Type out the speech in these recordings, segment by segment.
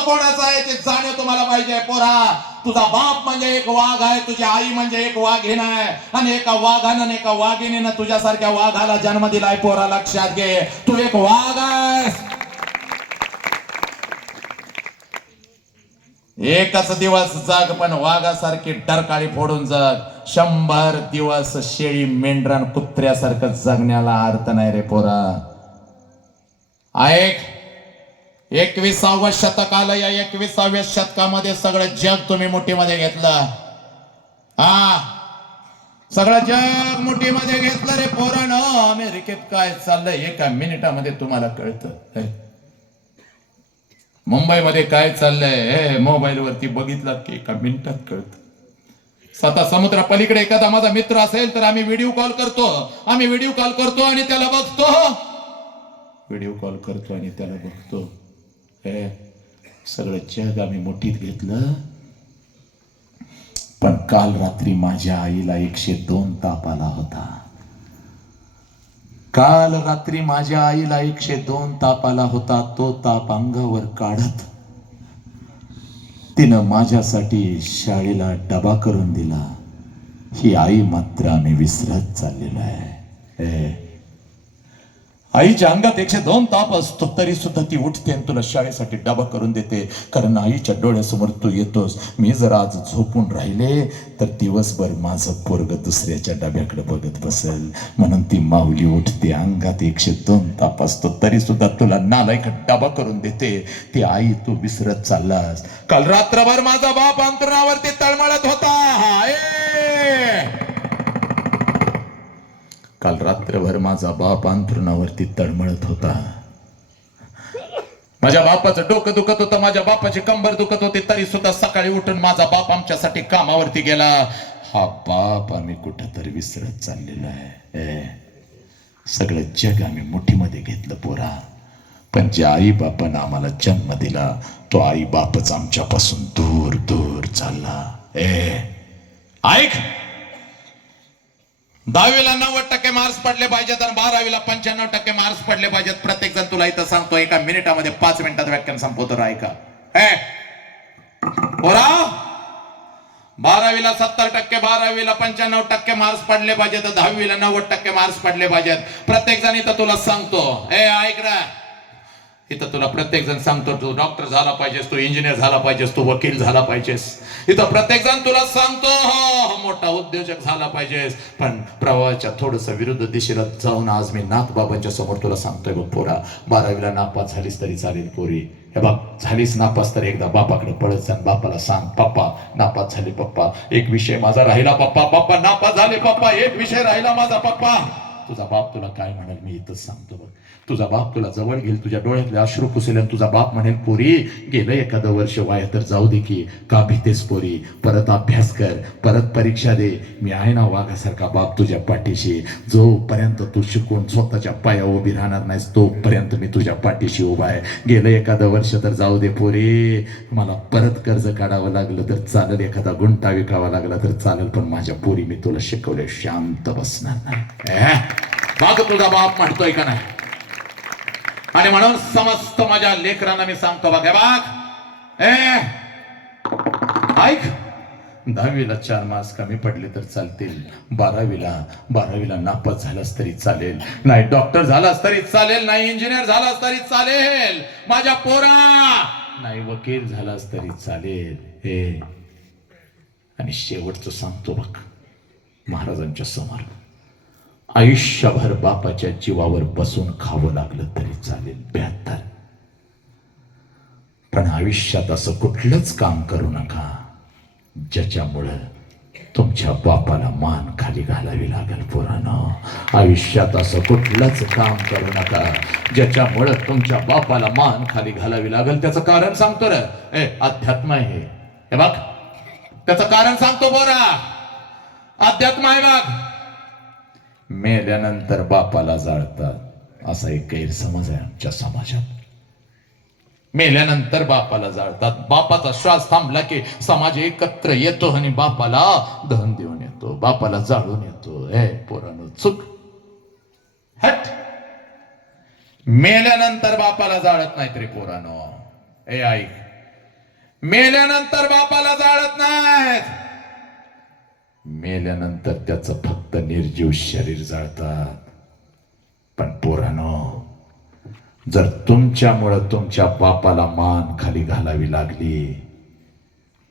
बाप कोणाचा आहे ते जाणीव तुम्हाला पाहिजे पोरा. तुझा बाप म्हणजे एक वाघ आहे तुझी आई म्हणजे एक वाघिन आहे. आणि एका वाघानं आणि एका वाघिणीनं तुझ्यासारख्या वाघाला जन्म दिलाय पोरा. लक्षात घे. तू एक वाघ आहेस. एकच दिवस जग पण वाघासारखी डरकाळी फोडून जग. शंभर दिवस शेळी मेंढरान कुत्र्यासारखं जगण्याला अर्थ नाही रे पोरा. ऐक. एकविसावं शतक आलं या एकविसाव्या शतकामध्ये सगळं जग तुम्ही मुठीमध्ये घेतलं. हा सगळं जग मुठीमध्ये घेतलं रे पोरण हो, अमेरिकेत काय चाललंय एका मिनिटामध्ये तुम्हाला कळतं. मुंबईमध्ये काय चाललंय? हे मोबाईल वरती बघितलं की एका मिनिटात कळतं. स्वतः समुद्र पलीकडे एखादा माझा मित्र असेल तर आम्ही व्हिडिओ कॉल करतो. आम्ही व्हिडिओ कॉल करतो आणि त्याला बघतो. व्हिडिओ कॉल करतो आणि त्याला बघतो. हे सगळं जग आम्ही मोठीत घेतलं. पण काल रात्री माझ्या आईला एकशे दोन ताप आला होता. काल रात्री माझ्या आईला एकशे दोन ताप आला होता. तो ताप अंगावर काढत तिनं माझ्यासाठी शाळेला डबा करून दिला. ही आई मात्र आम्ही विसरत चाललेलो आहे. हे. आईच्या अंगात एकशे दोन ताप असतो तरी सुद्धा ती उठते आणि तुला शाळेसाठी डबा करून देते. कारण आईच्या डोळ्यासमोर तू येतोस. मी जर आज झोपून राहिले तर दिवसभर माझं पोरग दुसऱ्याच्या डब्याकडे बघत बसेल. म्हणून ती माऊली उठते अंगात एकशे दोन ताप असतो तरी सुद्धा तुला नालायक डबा करून देते. ती आई तू विसरत चाललास. काल रात्रभर माझा बाप अंतरावरती तळमळत होता. ए! काल रात्रभर माझा बाप अंथरुणावरती तळमळत होता. माझ्या बापाचं डोकं दुखत होतं माझ्या बापाची कंबर दुखत होती तरी सुद्धा सकाळी उठून माझा बाप आमच्यासाठी कामावरती गेला. हा बाप आम्ही कुठंतरी विसरत चाललेलो आहे. ए, सगळं जग आम्ही मुठीमध्ये घेतलं पोरा. पण ज्या आई बापानं आम्हाला जन्म दिला तो आई बापच आमच्यापासून दूर दूर चालला. ए ऐक. दहावीला नव्वद टक्के मार्क्स पडले पाहिजेत आणि बारावीला पंच्याण्णव टक्के मार्क्स पडले पाहिजेत. प्रत्येक जण तुला इथं सांगतो एका मिनिटामध्ये पाच मिनिटात व्याख्यान संपवतो रा ऐका. हे बारावीला सत्तर टक्के बारावीला पंच्याण्णव टक्के मार्क्स पडले पाहिजेत दहावीला नव्वद टक्के मार्क्स पडले पाहिजेत. प्रत्येक जण इथं तुला सांगतो. ए ऐक ना इथं तुला प्रत्येक जण सांगतो तू डॉक्टर झाला पाहिजेस तू इंजिनियर झाला पाहिजेस तू वकील झाला पाहिजेस. इथं प्रत्येक जण तुला सांगतो हो मोठा उद्योजक झाला पाहिजेस. पण प्रवाहाच्या थोडस विरुद्ध दिशेला जाऊन आज मी नाथ बाबांच्या समोर तुला सांगतोय बघ पोरा. बारावीला नापास झालीस तरी चालेल पोरी. हे बाप झालीस नापास तर एकदा बापाकडे पळत जा बापाला सांग पप्पा नापास झाले पप्पा. एक विषय माझा राहिला पप्पा. पप्पा नापास झाले पप्पा. एक विषय राहिला माझा पप्पा. तुझा बाप तुला काय म्हणाल मी इथंच सांगतो बघ. तुझा बाप तुला जवळ घेईल तुझ्या डोळ्यातले अश्रू पुसेल आणि तुझा बाप म्हणेल पोरी गेलं एखादं वर्ष वाया तर जाऊ दे की का भीतेस पोरी? परत अभ्यास कर परत परीक्षा दे. मी आहे ना वाघासारखा बाप तुझ्या पाठीशी. जोपर्यंत तू शिकून स्वतःच्या पाया उभी राहणार नाहीस तोपर्यंत मी तुझ्या पाठीशी उभा आहे. गेलं एखादं वर्ष तर जाऊ दे पोरी. मला परत कर्ज काढावं लागलं तर चालेल एखादा गुंटा विकावा लागला तर चालेल पण माझ्या पोरी मी तुला शिकवले शांत बसणार नाही. ए? तुझा बाप म्हणतोय का नाही? आणि म्हणून समस्त माझ्या लेकरांना मी सांगतो बघ हे बघ. ए ऐक. दहावीला चार मार्क्स कमी पडले तर चालतील. बारावीला बारावीला नापास झालास तरी चालेल. नाही डॉक्टर झालास तरी चालेल नाही इंजिनियर झालास तरी चालेल. माझ्या पोरा नाही वकील झालास तरी चालेल. हे आणि शेवटचं सांगतो बघ महाराजांच्या समोर. आयुष्यभर बापाच्या जीवावर बसून खावं लागलं तरी चालेल बेहत्तर. पण आयुष्यात असं कुठलंच काम करू नका ज्याच्यामुळं तुमच्या बापाला मान खाली घालावी लागेल पोरानं. आयुष्यात असं कुठलंच काम करू नका ज्याच्यामुळं तुमच्या बापाला मान खाली घालावी लागेल. त्याचं कारण सांगतो रे. ए अध्यात्म आहे हे. हे बघ. त्याचं कारण सांगतो बोरा अध्यात्म आहे बघ. मेल्यानंतर बापाला जाळतात. असा एक गैरसमज आहे आमच्या समाजात. मेल्यानंतर बापाला जाळतात. बापाचा श्वास थांबला की समाज एकत्र येतो आणि बापाला दहन देऊन येतो. बापाला जाळून येतो. हे पोरानो चुक. हट. मेल्यानंतर बापाला जाळत नाहीत रे पोरानो. ए ऐक. मेल्यानंतर बापाला जाळत नाहीत. मेल्यानंतर त्याचं फक्त निर्जीव शरीर जाळतात. पण पोरानो जर तुमच्यामुळं तुमच्या बापाला मान खाली घालावी लागली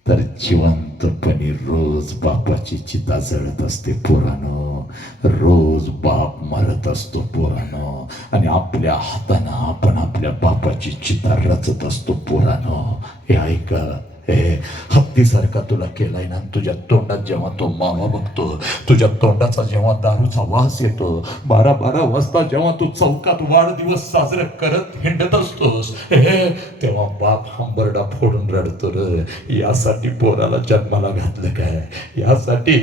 तर जिवंतपणे रोज बापाची चिता जळत असते पोरानो. रोज बाप मरत असतो पोरानो. आणि आपल्या हातानं आपण आपल्या बापाची चिता रचत असतो पोरानो. हे ऐकत हत्तीसारखा तुला केलाय ना तुझ्या तोंडात जेव्हा तो मावा बघतो तुझ्या तोंडाचा जेव्हा दारूचा वास येतो बारा बारा वाजता जेव्हा तू चौकात वाढदिवस साजरे करत हिंडत असतोस तेव्हा बाप हंबरडा फोडून रडतो र यासाठी पोराला जन्माला घातलं काय यासाठी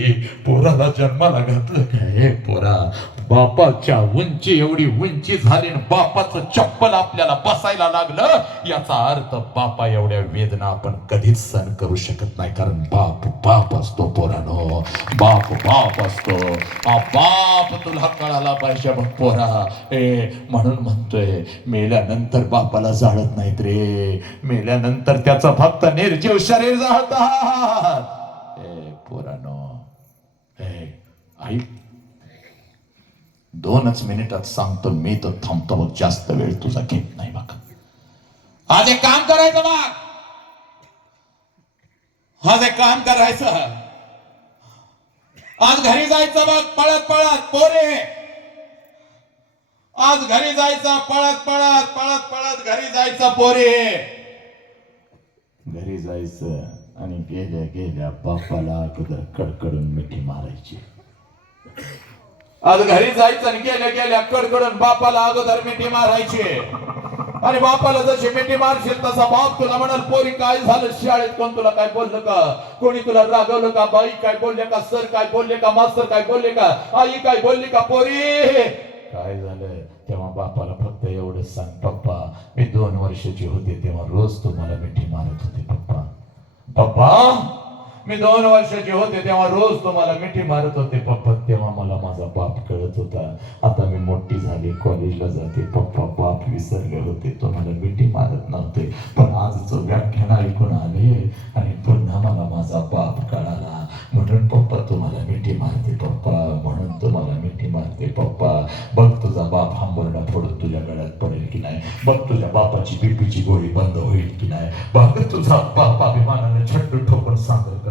पोराला जन्माला घातलं काय हे पोरा बापाच्या उंची एवढी उंची झाली न बापाचं चप्पल आपल्याला बसायला लागलं. याचा अर्थ बापा एवढ्या वेदना आपण कधीच सहन करू शकत नाही कारण बाप बाप असतो पोरानो. बाप बाप असतो. हा बाप तुला कळाला पाहिजे मग पोरा. ए म्हणून म्हणतोय मेल्यानंतर बापाला जाळत नाहीत रे. मेल्यानंतर त्याचा फक्त निर्जीव शरीर जाळतात ए पोरानो. ए आई. दोनच मिनिटात सांगतो मी तर थांबतो मग जास्त वेळ तुझा घेत नाही बघ. आज एक काम करायचं बघ. आज एक काम करायचं. आज घरी जायचं बघ पळत पळत पोरे. आज घरी जायचं पळत पळत पळत पळत घरी जायचं पोरे. घरी जायचं आणि गेल्या गेल्या बापाला अगोदर कडकडून मिठी मारायची. आज घरी जायचं आणि गेल्या गेल्या कडकडून बापाला अगोदर मिठी मारायची. आणि बापाला जशी मिठी मारशील तसा बाप तुला म्हणाल पोरी काय झालं शाळेत? कोण तुला काय बोललं का? कोणी तुला रागवलं का? बाई काय बोलले का? सर काय बोलले का? मास्तर काय बोलले का? आई काय बोलली का? पोरी काय झालं? तेव्हा बापाला फक्त एवढं सांग पप्पा मी दोन वर्षाची होते तेव्हा रोज तुम्हाला मिठी मारत होते पप्पा. पप्पा मी दोन वर्षाचे होते तेव्हा रोज तुम्हाला मिठी मारत होते पप्पा तेव्हा मला माझा बाप कळत होता. आता मी मोठी झाली कॉलेजला जाते. पप्पा बाप विसरले होते. तुम्हाला मिठी मारत नव्हते. पण आजचं व्याख्यान ऐकून आले आणि पुन्हा मला माझा बाप कळाला. म्हणून पप्पा तुम्हाला मिठी मारते पप्पा. म्हणून तुम्हाला मिठी मारते पप्पा. बघ तुझा बाप हांबरडा फोडून तुझ्या गळ्यात पडेल की नाही? बघ तुझ्या बापाची बीपीची गोळी बंद होईल की नाही? बघ तुझा बाप अभिमानाने छट्टू ठोकून सांगेल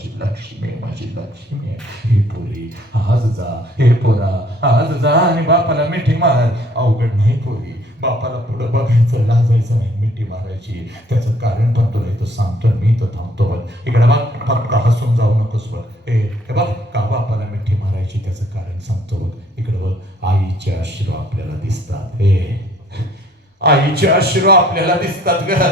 माझी लक्ष्मी आहे माझी लक्ष्मी आहे हे पोरी आज जा हे पोरा आज जा आणि बापाला मिठी मार अवघड नाही पोरी बापाला पुढं बघायचं लाजायचं नाही मिठी मारायची त्याचं कारण पण तुला इथं सांगतो मी तर थांबतो बघ इकडे बघ फक्त हसून जाऊ नकोस बघ हे बघ का बापाला मिठी मारायची त्याचं कारण सांगतो बघ इकडे बघ आईचे अश्रू आपल्याला दिसतात हे आईचे अश्रू आपल्याला दिसतात ग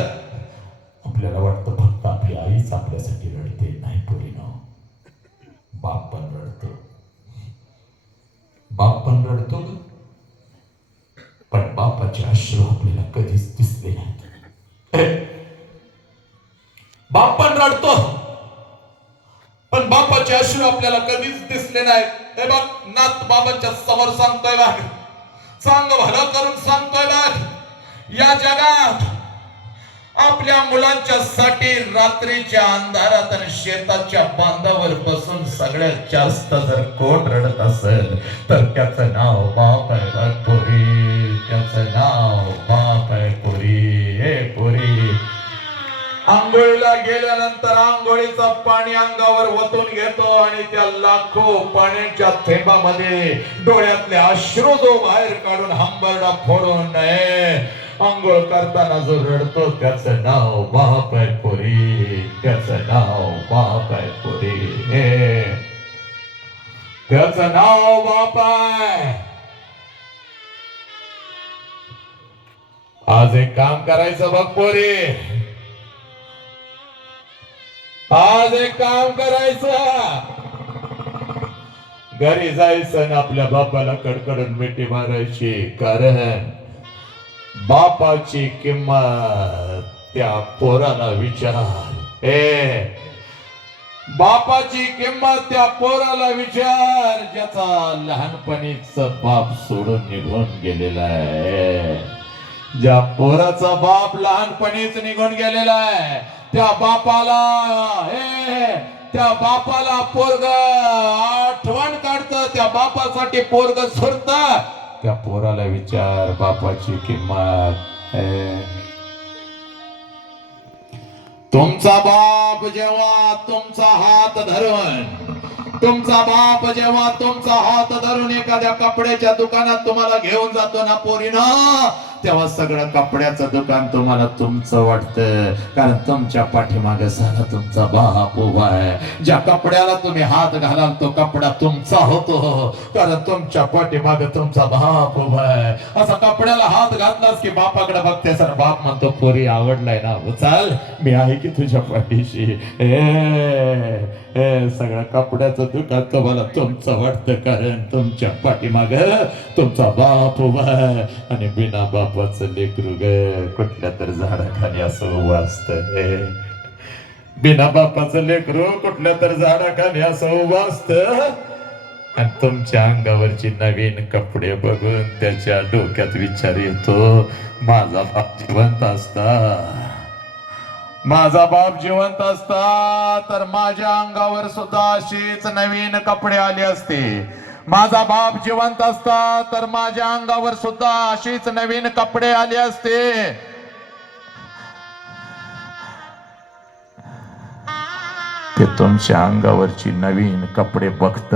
आपल्याला वाटतं फक्त आपली आईच आपल्यासाठी रडते. नाही पोरीनो. बाप पण रडतो. बाप पण रडतो पण बापाचे अश्रू आपल्याला कधीच दिसले नाहीत. बाप पण रडतो. पण बापाचे अश्रू आपल्याला कधीच दिसले नाहीत. हे बघ नाथ बाबांच्या समोर सांगतोय बघ. सांग भलं करून सांगतोय बघ. या जगात आपल्या मुलांच्या साठी रात्रीच्या अंधारात आणि शेताच्या बांधावर बसून सगळ्यात जास्त जर कोण रडत असेल तर त्याचं नाव बाप आहे पोरी त्याचं नाव बाप आहे पोरी. हे पोरी. आंघोळीला गेल्यानंतर आंघोळीचं पाणी अंगावर वतून घेतो आणि त्या लाखो पाण्याच्या थेंबामध्ये डोळ्यातले अश्रू जो बाहेर काढून हंबरडा फोडून नये आंघोळ करताना जो रडतो त्याचं नाव बाप आहे पोरी. त्याचं नाव बाप आहे पोरी. हे. त्याचं नाव बाप आहे. आज एक काम करायचं बघ पोरी. आज एक काम करायचं. घरी जायचं आणि आपल्या बापाला कडकडून मिठी मारायची. कारण बापाची किंमत त्या पोराला विचार. ए बापाची किंमत त्या पोराला विचार ज्याचा लहानपणीच बाप सोडून निघून गेलेला आहे. ज्या पोराचा बाप लहानपणीच निघून गेलेला आहे त्या बापाला हे त्या बापाला पोरग आठवण काढत त्या बापासाठी पोरग सोडत. त्या पोराला विचार बापाची किंमत तुमचा बाप जेव्हा तुमचा हात धरून तुमचा बाप जेव्हा तुमचा हात धरून एखाद्या कपड्याच्या दुकानात तुम्हाला घेऊन जातो ना पोरीनं तेव्हा सगळं कपड्याचं दुकान तुम्हाला तुमचं वाटतं. कारण तुमच्या पाठीमागे झाला तुमचा बाप उभा आहे. ज्या कपड्याला तुम्ही हात घालाल तो कपडा तुमचा होतो. कारण तुमच्या पाठीमागे तुमचा बाप उभा आहे. असा कपड्याला हात घातलास की बापाकडे बघते सर बाप म्हणतो पोरी आवडलाय ना. हो, चाल मी आहे की तुझ्या पाठीशी. ए सगळं कपड्याचं दुकान तुम्हाला तुमचं वाटतं. कारण तुमच्या पाठीमाग तुमचा बाप उभा आहे. आणि बिना बाप बापाचं लेकरू ग कुठल्या तर झाडाखाली असं उभं बिना बापाचं लेकरू कुठल्या तर झाडाखाली असं उभं आणि तुमच्या अंगावरची नवीन कपडे बघून त्याच्या डोक्यात विचार येतो माझा बाप जिवंत असता माझा बाप जिवंत असता तर माझ्या अंगावर सुद्धा अशीच नवीन कपडे आले असते माझा बाप जिवंत असता तर माझ्या अंगावर सुद्धा अशीच नवीन कपडे आले असते. ते तुमच्या अंगावरची नवीन कपडे बघत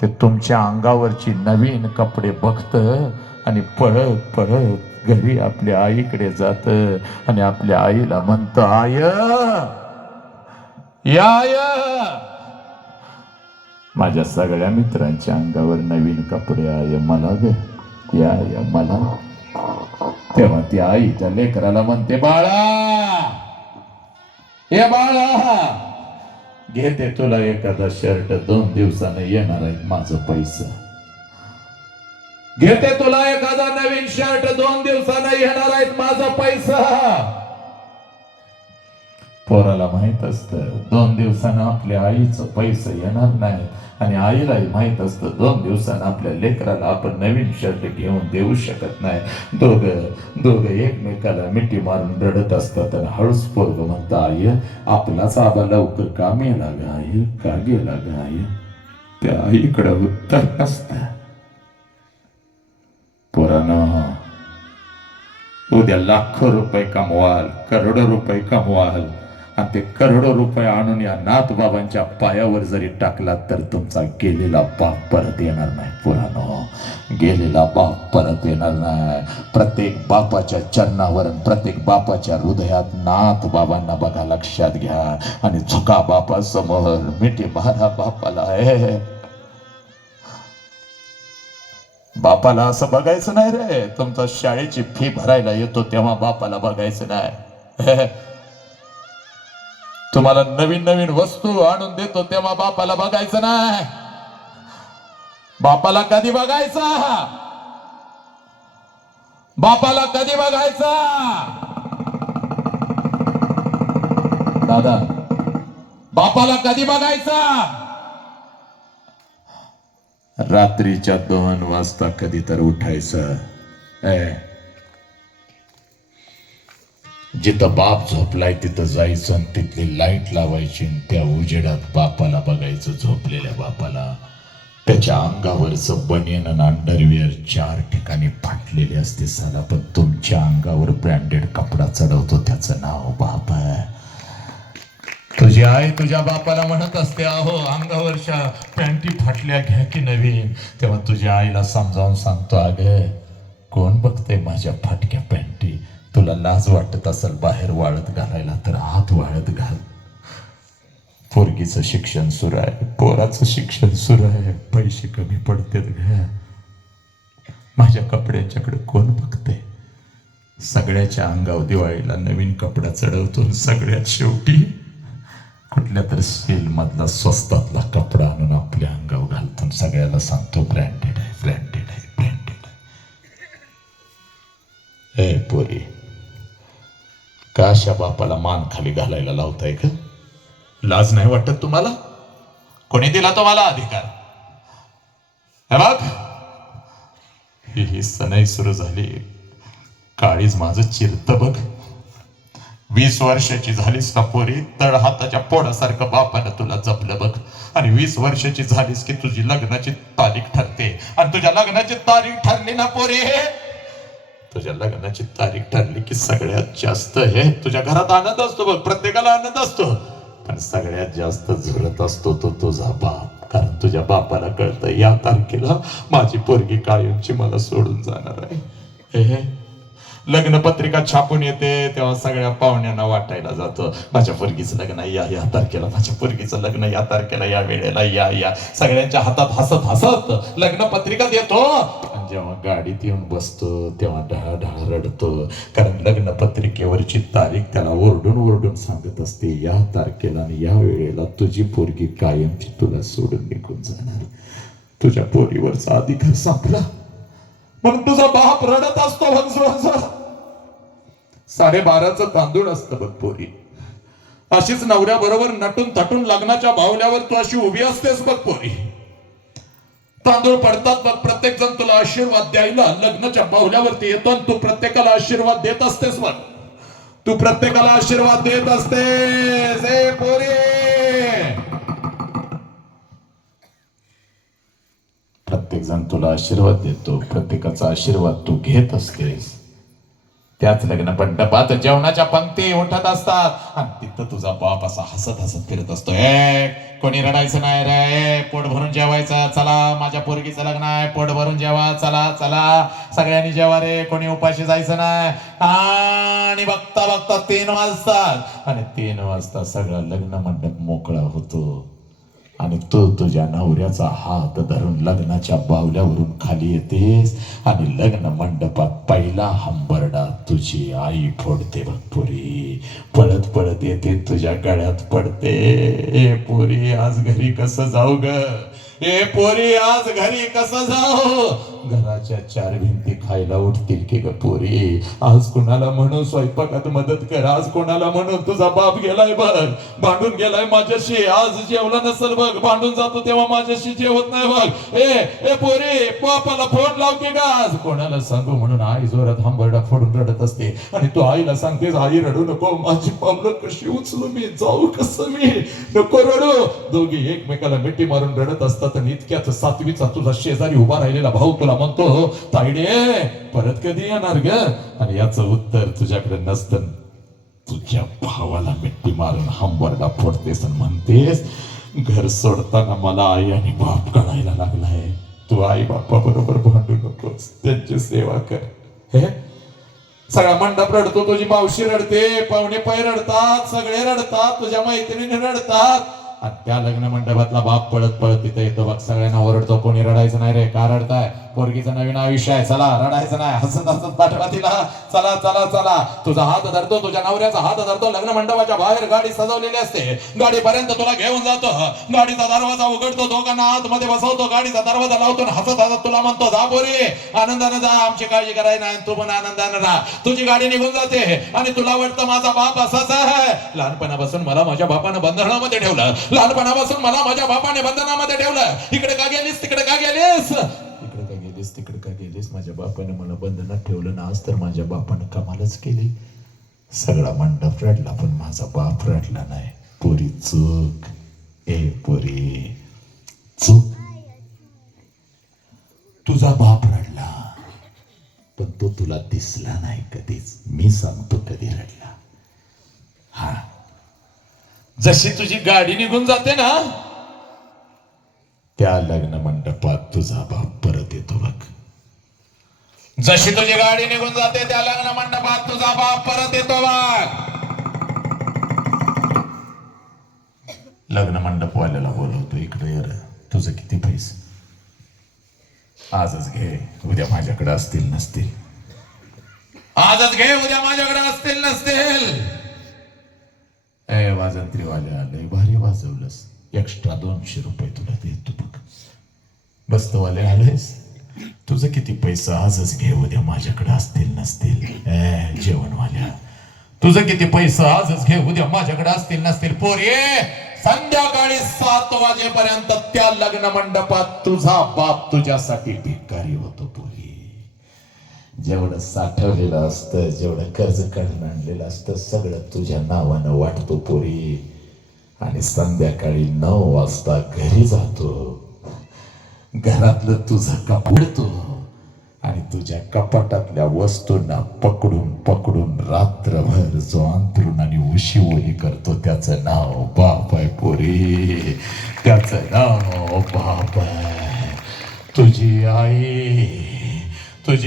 ते तुमच्या अंगावरची नवीन कपडे बघत आणि पळत पळत घरी आपल्या आईकडे जात आणि आपल्या आईला म्हणत आय या माझ्या सगळ्या मित्रांच्या अंगावर नवीन कपडे आय मला ग या या मला तेव्हा ती आईच्या लेकराला म्हणते बाळा! हे बाळा! घेते तुला एखादा शर्ट. दोन दिवसानं येणार आहे माझं पैसा. घेते तुला एखादा नवीन शर्ट. दोन दिवसानं येणार आहेत माझा पैसा. पोराला माहीत असतं. दोन दिवसानं आपल्या आईचं पैसे येणार नाही आणि आईलाही माहीत असतं दोन दिवसानं आपल्या लेकराला आपण नवीन शर्ट घेऊन देऊ शकत नाही. दोघं दोघं एकमेकाला मिठी मारून रडत असतात आणि हळूच पोरग म्हणतं आई आपलाच आबा लवकर का मेला ग आई का गेला ग आई. त्या आईकडं उत्तर नसतं. पोरानं उद्या लाखो रुपये कमवाल करोडो रुपये कमवाल आणि ते करोडो रुपये आणून या नाथबाबांच्या पायावर जरी टाकलात तर तुमचा गेलेला बाप परत येणार नाही पुरानो. गेलेला बाप परत येणार नाही. प्रत्येक बापाच्या चरणावर प्रत्येक बापाच्या हृदयात नाथ बाबांना बघा लक्षात घ्या. आणि झुका बापासमोर मिठी मारा बापाला आहे बापाला असं बघायचं नाही रे. तुमचा शाळेची फी भरायला येतो तेव्हा बापाला बघायचं नाही. तुम्हाला नवीन नवीन वस्तू आणून देतो तेव्हा बापाला बघायचं नाही. बापाला कधी बघायचा? बापाला कधी बघायचा? दादा बापाला कधी बघायचा? रात्रीच्या दोन वाजता कधी तर उठायचं जिथं बाप झोपलाय तिथं जायचं आणि तिथली लाइट लावायची आणि त्या उजेडात बापाला बघायचं झोपलेल्या बापाला. त्याच्या अंगावरचं बनियन आणि अंडरवेअर चार ठिकाणी फाटलेले असते साला पण तुमच्या अंगावर ब्रँडेड कपडा चढवतो त्याचं नाव बाप आहे. तुझी आई तुझ्या बापाला म्हणत असते अहो अंगावरच्या पॅन्टी फाटल्या घ्या की नवीन. तेव्हा तुझ्या आईला समजावून सांगतो अग कोण बघते माझ्या फाटक्या पॅन्ट? तुला लाज वाटत असेल बाहेर वाळत घालायला तर हात वाळत घाल. पोरगीचं शिक्षण सुरू आहे पोराचं शिक्षण सुरू आहे पैसे कमी पडतात घ्या. माझ्या कपड्याच्याकडे कोण बघते? सगळ्याच्या अंगावर दिवाळीला नवीन कपडा चढवतो सगळ्यात शेवटी कुठल्या तरी सेलमधला स्वस्तातला कपडा आणून आपल्या अंगावर घालतो आणि सगळ्याला सांगतो ब्रँडेड आहे ब्रँडेड आहे ब्रँडेड आहे. ए पोरी. अशा बापाला मान खाली घालायला लावताय का? लाज नाही वाटत तुम्हाला? कोणी दिला तुम्हाला अधिकार? बघ. ही ही सुरू झाली. काळीज माझं चिरत बघ. वीस वर्षाची झालीस ना पोरी? तळ हाताच्या पोडासारखं बापानं तुला जपलं बघ. आणि वीस वर्षाची झालीस की तुझी लग्नाची तारीख ठरते. आणि तुझ्या लग्नाची तारीख ठरली ना पोरी? तुझ्या लग्नाची तारीख ठरली की सगळ्यात जास्त हे तुझ्या घरात आनंद असतो बघ प्रत्येकाला आनंद असतो. पण सगळ्यात जास्त झुरत असतो तो तुझा बाप. कारण तुझ्या बापाला कळतं या तारखेला माझी पोरगी कायमची मला सोडून जाणार आहे. हे. लग्न पत्रिका छापून येते तेव्हा सगळ्या पाहुण्यांना वाटायला जातं. माझ्या पोरगीचं लग्न या या तारखेला माझ्या पोरगीचं लग्न या तारखेला या वेळेला या या. सगळ्यांच्या हातात हसत हसत लग्न पत्रिका देतो. जेव्हा गाडीत येऊन बसतो तेव्हा ढळा ढळा रडतो. कारण लग्नपत्रिकेवरची तारीख त्याला ओरडून ओरडून सांगत असते या तारखेला आणि या वेळेला तुझी पोरगी कायमची तुला सोडून निघून जाणार. तुझ्या पोरीवरचा अधिकार संपला. म्हणून तुझा बाप रडत असतो वंस वंस साडेबाराचं तांदूळ असतं बघ पोरी. अशीच नवऱ्या बरोबर नटून थटून लग्नाच्या बावल्यावर तू अशी उभी असतेस बघ पोरी. तांदूळ पडतात मग प्रत्येक जण तुला आशीर्वाद द्यायला लग्नाच्या बाहुल्यावरती येतो आणि तू प्रत्येकाला आशीर्वाद देत असतेस मग तू प्रत्येकाला आशीर्वाद देत असतेस. ए पोरी! प्रत्येक जण तुला आशीर्वाद देतो प्रत्येकाचा आशीर्वाद तू घेत असतेस. त्याच लग्न मंडपात जेवणाच्या पंक्ती उठत असतात. आणि तिथं तुझा बाप असा हसत हसत फिरत असतो ए कोणी रडायचं नाही रे पोट भरून जेवायचं चला माझ्या पोरगीचं लग्न आहे पोट भरून जेवा चला चला सगळ्यांनी जेवा रे कोणी उपाशी जायचं नाही. आणि बघता बघता तीन वाजतात. आणि तीन वाजता सगळं लग्न मंडप मोकळा होतो. आणि तू तुझ्या नवऱ्याचा हात धरून लग्नाच्या बावल्यावरून खाली येतेस. आणि लग्न मंडपात पहिला हंबरडा तुझी आई फोडते बघ पुरी. पळत पळत येते तुझ्या गळ्यात पडते. ए पोरी आज घरी कसं जाऊ ग? ए पोरी आज घरी कसं जाऊ? घराच्या चार भिंती खायला उठतील की ग पोरी? आज कोणाला म्हणून स्वयंपाकात मदत कर? आज कोणाला म्हणून तुझा बाप गेलाय बघ भांडून गेलाय माझ्याशी. आज जेवला नसेल बघ. भांडून जातो तेव्हा माझ्याशी जेवत नाही बघ. ए ए पोरी बापाला फोन लावते का आज कोणाला सांगू म्हणून आई जोरात हांबरडा फोडून रडत असते. आणि तू आईला सांगतेस आई रडू नको. माझी पावलं कशी उचलू मी? जाऊ कसं मी? नको रडू. दोघी एकमेकाला मिठी मारून रडत असतात आणि इतक्यात सातवीचा तुझा शेजारी उभा राहिलेला भाऊ तुला म्हणतो ताईडे परत कधी येणार ग? आणि याचं उत्तर तुझ्याकडे नसतं. तुझ्या भावाला मिट्टी मारून हंबरडा फोडतेस आणि म्हणतेस घर सोडताना मला आई आणि बाप कळायला लागलाय. तू आई बापा बरोबर भांडू नकोस. त्यांची सेवा कर. हे? सगळा मंडप रडतो तुझी मावशी रडते पाहुणे पाय रडतात सगळे रडतात तुझ्या मैत्रिणी रडतात. आणि त्या लग्न मंडपातला बाप पळत पळत तिथे येतो बघ सगळ्यांना ओरडतो कोणी रडायचं नाही रे का रडताय? पोरगीचं नवीन आयुष्य आहे. चला रडायचं नाही. हसत हसत पाठवा तिला. चला चला चला. तुझा हात धरतो तुझ्या नवऱ्याचा हात धरतो. लग्न मंडपाच्या बाहेर गाडी सजवलेली असते. गाडीपर्यंत तुला घेऊन जातो. गाडीचा दरवाजा उघडतो. दोघांना आतमध्ये बसवतो. गाडीचा दरवाजा लावतो हसत हसत तुला म्हणतो जा पोरी. आनंदाने जा. आमची काळजी करायला नाही तू पण आनंदाने राहा. तुझी गाडी निघून जाते. आणि तुला वाटतं माझा बाप असाच आहे. लहानपणापासून मला माझ्या बापानं बंधनामध्ये ठेवलं. लहानपणापासून मला माझ्या बापाने बंधनामध्ये ठेवलं. इकडे का गेलीस? तिकडे का गेलीस? बापाने मला बंधनात ठेवलं ना आज तर माझ्या बापानं कमालच केली. सगळा मंडप रडला पण माझा बाप रडला नाही. पुरी चूक. ए पुरी चूक. तुझा बाप रडला पण तो तुला दिसला नाही कधीच. मी सांगतो कधी रडला. हा. जशी तुझी गाडी निघून जाते ना त्या लग्न मंडपात तुझा बाप परत येतो बघ. जशी तुझी गाडी निघून जाते त्या लग्न मंडपात तुझा बाप परत येतो बाग लग्न मंडपवाल्याला बोलवतो इकडे ये तुझं किती पैसे? आजच घे उद्या माझ्याकडे असतील नसतील. आजच घे उद्या माझ्याकडे असतील नसतील. ए वाजंत्रीवाल्या लय भारी वाजवलंस. एक्स्ट्रा दोनशे रुपये तुला देतो बघ. बस्तवाले आलेस? तुझं किती पैसा आजच घे उद्या माझ्याकडे असतील नसतील. जेवणवाल्या. तुझं किती पैसा आजच घे उद्या माझ्याकडे असतील नसतील. पोरे संध्याकाळी सात वाजेपर्यंत त्या लग्न मंडपात तुझा बाप तुझ्यासाठी भिकारी होतो पोरी. जेवढं साठवलेलं असतं जेवढं कर्ज काढून आणलेलं असतं सगळं तुझ्या नावानं वाटतो पोरी. आणि संध्याकाळी नऊ वाजता घरी जातो. घरातलं तुझं कपडतो आणि तुझ्या कपाटातल्या वस्तूंना पकडून पकडून रात्रभर जो अंतरुण आणि उशी करतो त्याचं नाव बाप आहे पोरी त्याचं नाव बाप आहे तुझी आई तुझी